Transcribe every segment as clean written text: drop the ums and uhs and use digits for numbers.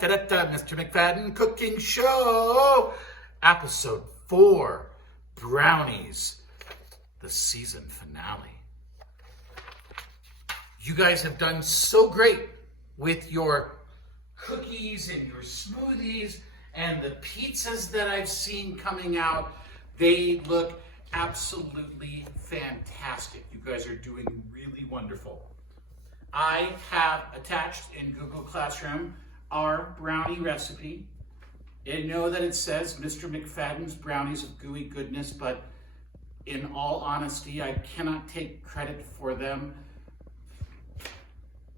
Mr. McFadden Cooking Show, Episode 4, Brownies, the season finale. You guys have done so great with your cookies and your smoothies and the pizzas that I've seen coming out. They look absolutely fantastic. You guys are doing really wonderful. I have attached in Google Classroom our brownie recipe. And know that it says Mr. McFadden's Brownies of Gooey Goodness, but in all honesty, I cannot take credit for them.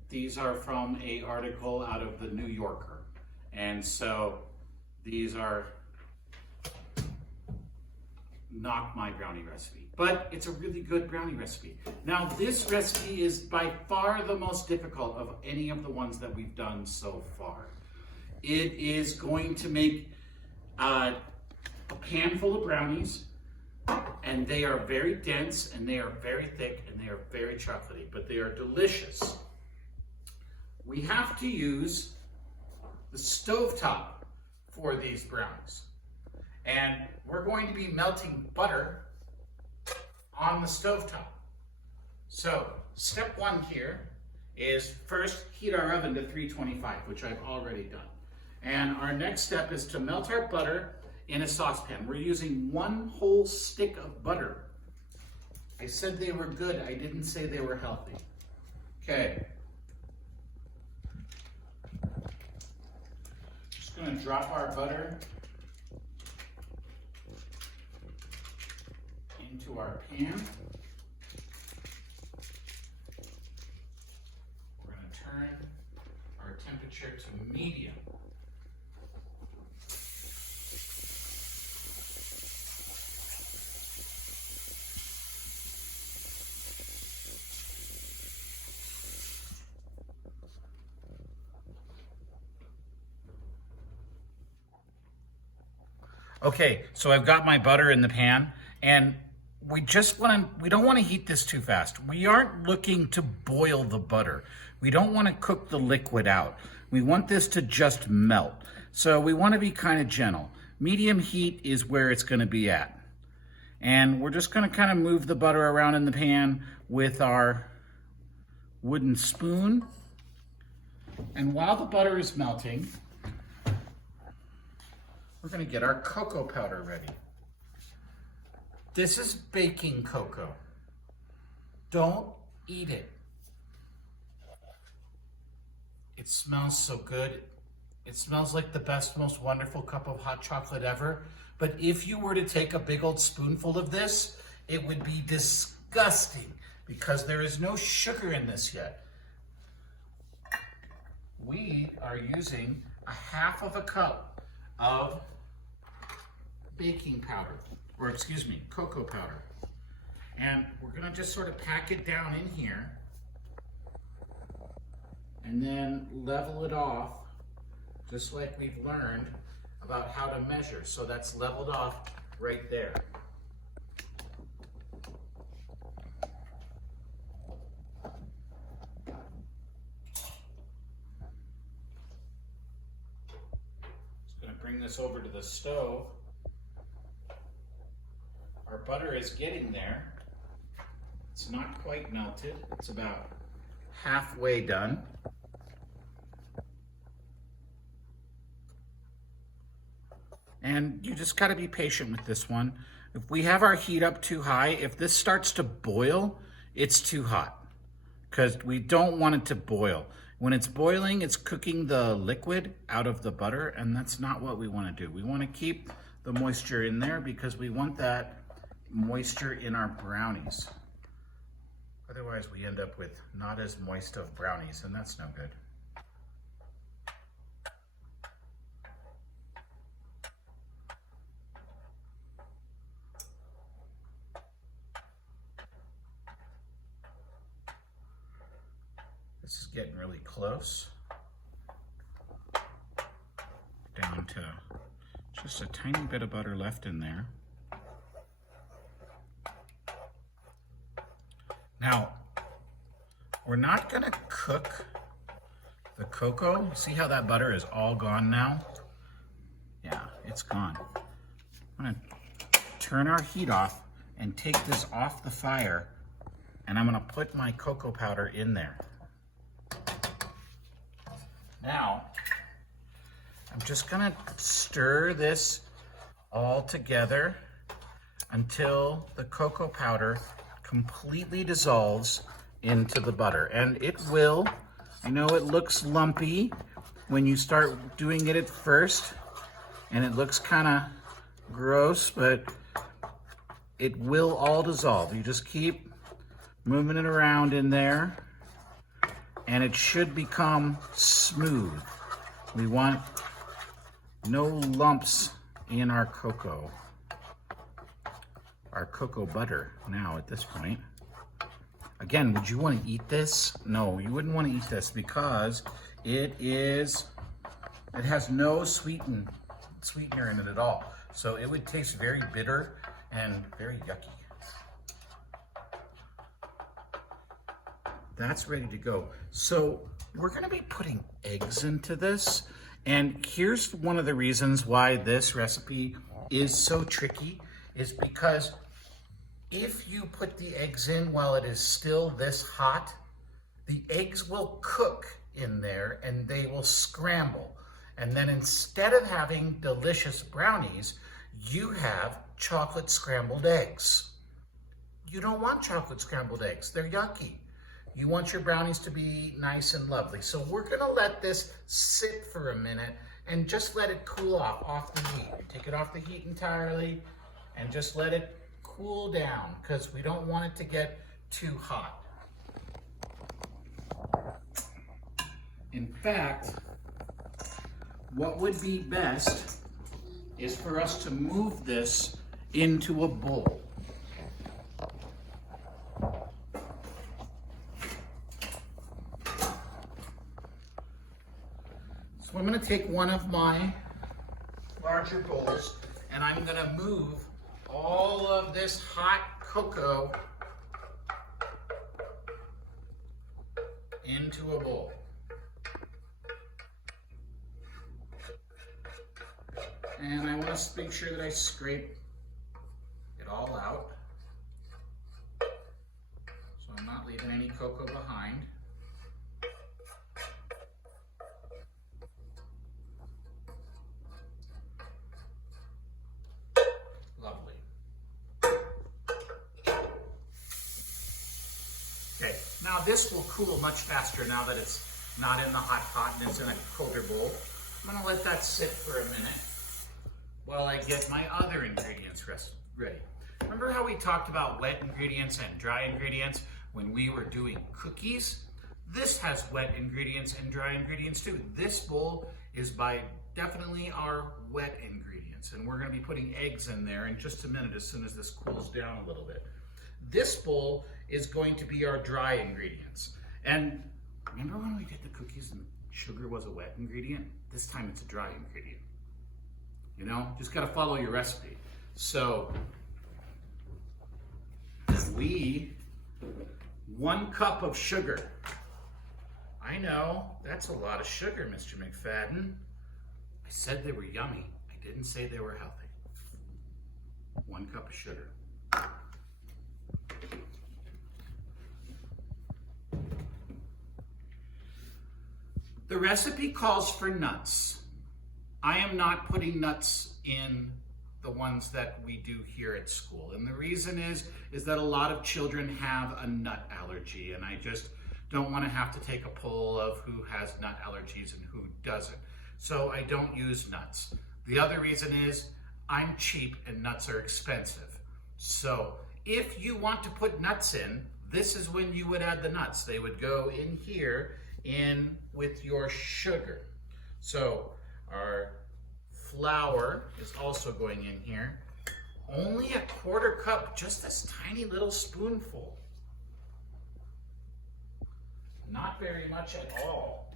These are from an article out of the New Yorker. And so these are not my brownie recipe, but it's a really good brownie recipe. Now, this recipe is by far the most difficult of any of the ones that we've done so far. It is going to make a pan full of brownies, and they are very dense, and they are very thick, and they are very chocolatey, but they are delicious. We have to use the stovetop for these brownies. And we're going to be melting butter on the stovetop. So step one here is first heat our oven to 325, which I've already done. And our next step is to melt our butter in a saucepan. We're using 1 whole stick of butter. I said they were good. I didn't say they were healthy. Okay. Just gonna drop our butter into our pan. We're going to turn our temperature to medium. Okay, so I've got my butter in the pan, and we don't want to heat this too fast. We aren't looking to boil the butter. We don't want to cook the liquid out. We want this to just melt. So we want to be kind of gentle. Medium heat is where it's going to be at. And we're just going to kind of move the butter around in the pan with our wooden spoon. And while the butter is melting, we're going to get our cocoa powder ready. This is baking cocoa. Don't eat it. It smells so good. It smells like the best, most wonderful cup of hot chocolate ever. But if you were to take a big old spoonful of this, it would be disgusting because there is no sugar in this yet. We are using 1/2 cup of baking powder. Or excuse me, cocoa powder. And we're gonna just sort of pack it down in here and then level it off just like we've learned about how to measure. So that's leveled off right there. Just gonna bring this over to the stove. Our butter is getting there. It's not quite melted. It's about halfway done. And you just got to be patient with this one. If we have our heat up too high, if this starts to boil, it's too hot because we don't want it to boil. When it's boiling, it's cooking the liquid out of the butter, and that's not what we want to do. We want to keep the moisture in there because we want that moisture in our brownies. Otherwise, we end up with not as moist of brownies, and that's no good. This is getting really close. Down to just a tiny bit of butter left in there. Now, we're not going to cook the cocoa. See how that butter is all gone now? Yeah, it's gone. I'm gonna turn our heat off and take this off the fire, and I'm gonna put my cocoa powder in there. Now, I'm just gonna stir this all together until the cocoa powder completely dissolves into the butter. And it will. I know it looks lumpy when you start doing it at first, and it looks kind of gross, but it will all dissolve. You just keep moving it around in there, and it should become smooth. We want no lumps in our cocoa butter now at this point. Again, would you want to eat this? No, you wouldn't want to eat this because it has no sweetener in it at all. So it would taste very bitter and very yucky. That's ready to go. So we're gonna be putting eggs into this. And here's one of the reasons why this recipe is so tricky, is because if you put the eggs in while it is still this hot, the eggs will cook in there and they will scramble. And then instead of having delicious brownies, you have chocolate scrambled eggs. You don't want chocolate scrambled eggs, they're yucky. You want your brownies to be nice and lovely. So we're gonna let this sit for a minute and just let it cool off the heat. Take it off the heat entirely and just let it cool down, because we don't want it to get too hot. In fact, what would be best is for us to move this into a bowl. So I'm going to take one of my larger bowls and I'm going to move all of this hot cocoa into a bowl. And I want to make sure that I scrape it all out, so I'm not leaving any cocoa behind. Lovely. Okay, now this will cool much faster now that it's not in the hot and it's in a colder bowl. I'm going to let that sit for a minute while I get my other ingredients ready. Remember how we talked about wet ingredients and dry ingredients when we were doing cookies? This has wet ingredients and dry ingredients too. This bowl is by definitely our wet ingredients, and we're going to be putting eggs in there in just a minute as soon as this cools down a little bit. This bowl is going to be our dry ingredients. And remember when we did the cookies and sugar was a wet ingredient? This time it's a dry ingredient. You know, just got to follow your recipe. So, 1 cup of sugar. I know, that's a lot of sugar, Mr. McFadden. I said they were yummy. I didn't say they were healthy. 1 cup of sugar. The recipe calls for nuts. I am not putting nuts in the ones that we do here at school. And the reason is that a lot of children have a nut allergy, and I just don't want to have to take a poll of who has nut allergies and who doesn't. So I don't use nuts. The other reason is I'm cheap and nuts are expensive. So if you want to put nuts in, this is when you would add the nuts. They would go in here in with your sugar. So our flour is also going in here. Only a 1/4 cup, just this tiny little spoonful. Not very much at all.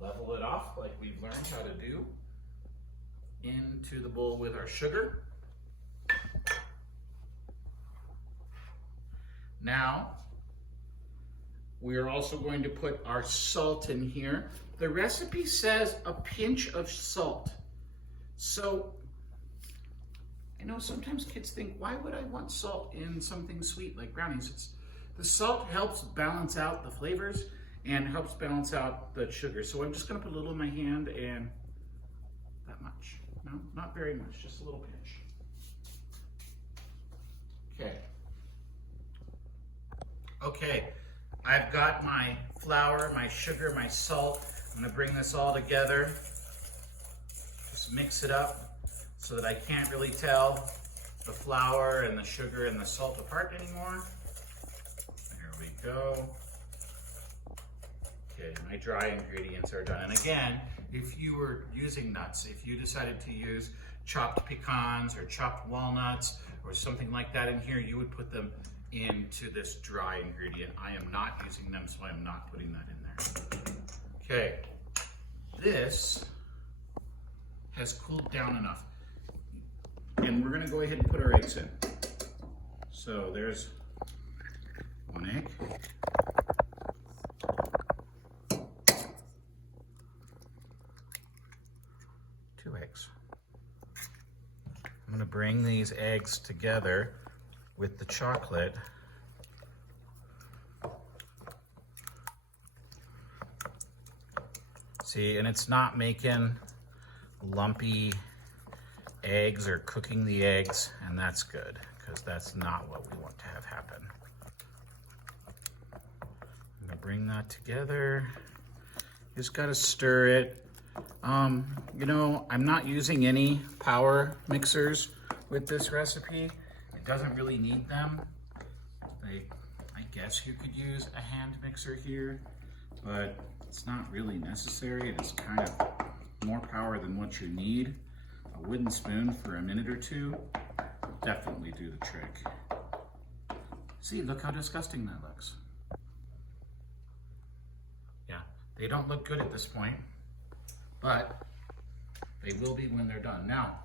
Level it off like we've learned how to do into the bowl with our sugar. Now, we are also going to put our salt in here. The recipe says a pinch of salt. So, I know sometimes kids think, why would I want salt in something sweet like brownies? The salt helps balance out the flavors and helps balance out the sugar. So I'm just gonna put a little in my hand and that much. No, not very much, just a little pinch. Okay. Okay, I've got my flour, my sugar, my salt. I'm gonna bring this all together. Just mix it up so that I can't really tell the flour and the sugar and the salt apart anymore. Here we go. Okay, my dry ingredients are done. And again, if you were using nuts, if you decided to use chopped pecans or chopped walnuts or something like that in here, you would put them into this dry ingredient. I am not using them, so I am not putting that in there. Okay, this has cooled down enough. And we're gonna go ahead and put our eggs in. So there's one egg. Two eggs. I'm gonna bring these eggs together with the chocolate. See, and it's not making lumpy eggs or cooking the eggs, and that's good, because that's not what we want to have happen. I'm gonna bring that together. Just gotta stir it. You know, I'm not using any power mixers with this recipe. It doesn't really need them. I guess you could use a hand mixer here, but it's not really necessary. It is kind of more power than what you need. A wooden spoon for a minute or two will definitely do the trick. See, look how disgusting that looks. Yeah, they don't look good at this point, but they will be when they're done. Now,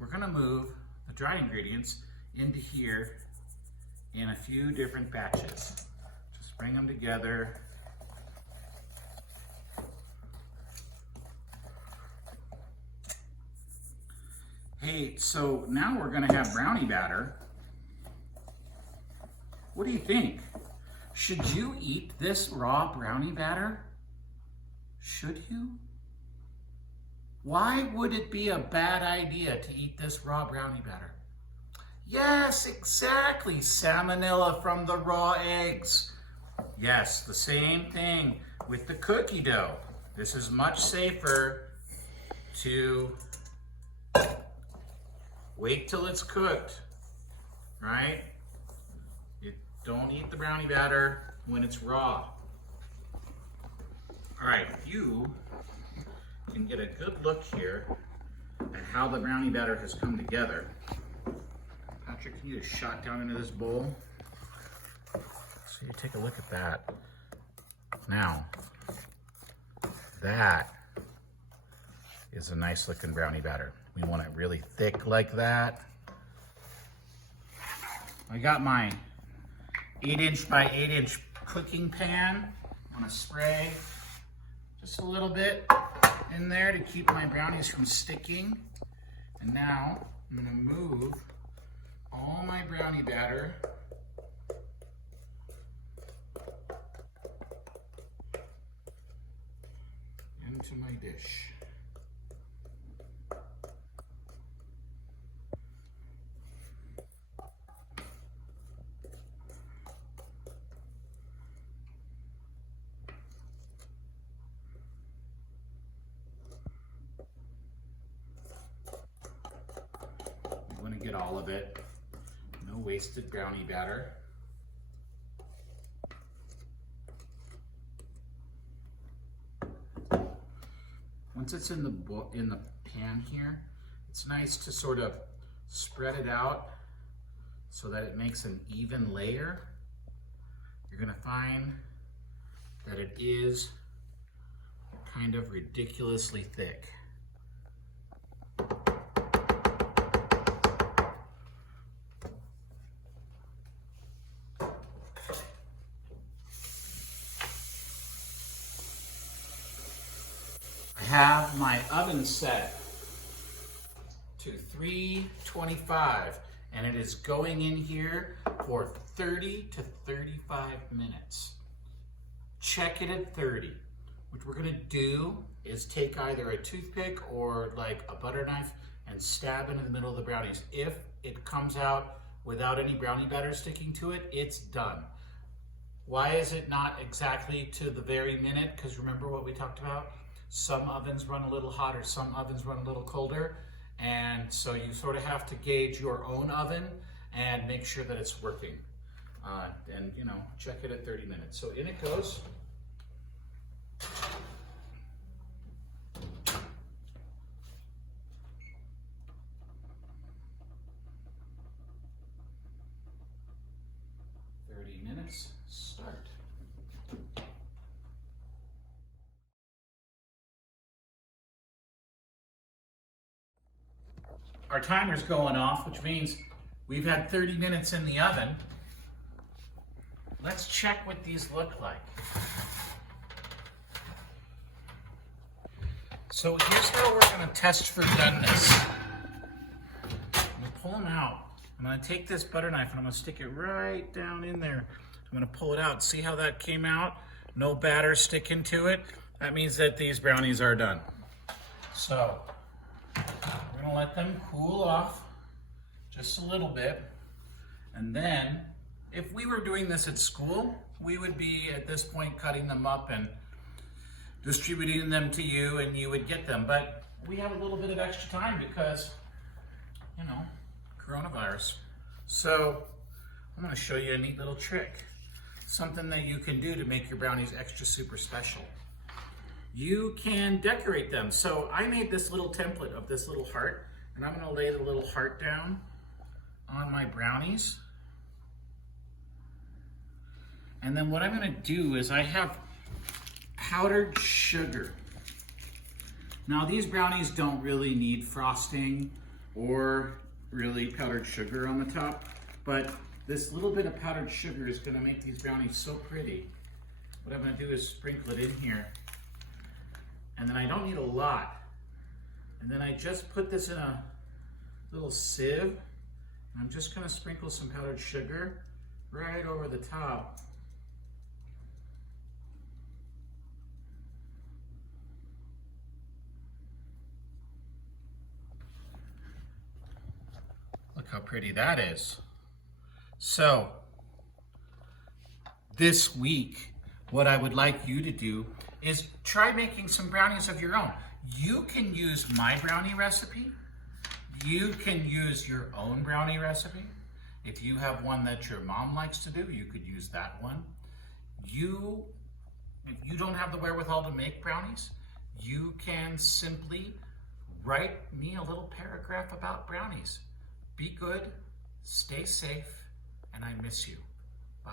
we're gonna move the dried ingredients into here in a few different batches. Just bring them together. Hey, so now we're gonna have brownie batter. What do you think? Should you eat this raw brownie batter? Should you? Why would it be a bad idea to eat this raw brownie batter? Yes, exactly, salmonella from the raw eggs. Yes, the same thing with the cookie dough. This is much safer to wait till it's cooked, right? You don't eat the brownie batter when it's raw. All right, you can get a good look here at how the brownie batter has come together. Patrick, can you just shot down into this bowl? So you take a look at that. Now, that is a nice looking brownie batter. We want it really thick like that. I got my 8" by 8" cooking pan. I'm gonna spray just a little bit in there to keep my brownies from sticking. And now I'm gonna move all my brownie batter into my dish. You want to get all of it. No wasted brownie batter. Once it's in the pan here, it's nice to sort of spread it out so that it makes an even layer. You're gonna find that it is kind of ridiculously thick. have my oven set to 325, and it is going in here for 30 to 35 minutes. Check it at 30. What we're gonna do is take either a toothpick or like a butter knife and stab into the middle of the brownies. If it comes out without any brownie batter sticking to it, it's done. Why is it not exactly to the very minute? Because remember what we talked about? Some ovens run a little hotter, some ovens run a little colder. And so you sort of have to gauge your own oven and make sure that it's working. And you know, check it at 30 minutes. So in it goes. Start. Our timer's going off, which means we've had 30 minutes in the oven. Let's check what these look like. So here's how we're going to test for doneness. I'm going to pull them out. I'm going to take this butter knife and I'm going to stick it right down in there. I'm going to pull it out. See how that came out? No batter sticking to it. That means that these brownies are done. So we're going to let them cool off just a little bit. And then if we were doing this at school, we would be at this point cutting them up and distributing them to you, and you would get them. But we have a little bit of extra time because, you know, coronavirus. So I'm going to show you a neat little trick. Something that you can do to make your brownies extra super special. You can decorate them. So I made this little template of this little heart, and I'm going to lay the little heart down on my brownies. And then what I'm going to do is I have powdered sugar. Now these brownies don't really need frosting or really powdered sugar on the top, but this little bit of powdered sugar is going to make these brownies so pretty. What I'm going to do is sprinkle it in here, and then I don't need a lot. And then I just put this in a little sieve, and I'm just going to sprinkle some powdered sugar right over the top. Look how pretty that is. So, this week, what I would like you to do is try making some brownies of your own. You can use my brownie recipe. You can use your own brownie recipe. If you have one that your mom likes to do, you could use that one. If you don't have the wherewithal to make brownies, you can simply write me a little paragraph about brownies. Be good, stay safe, and I miss you. Bye.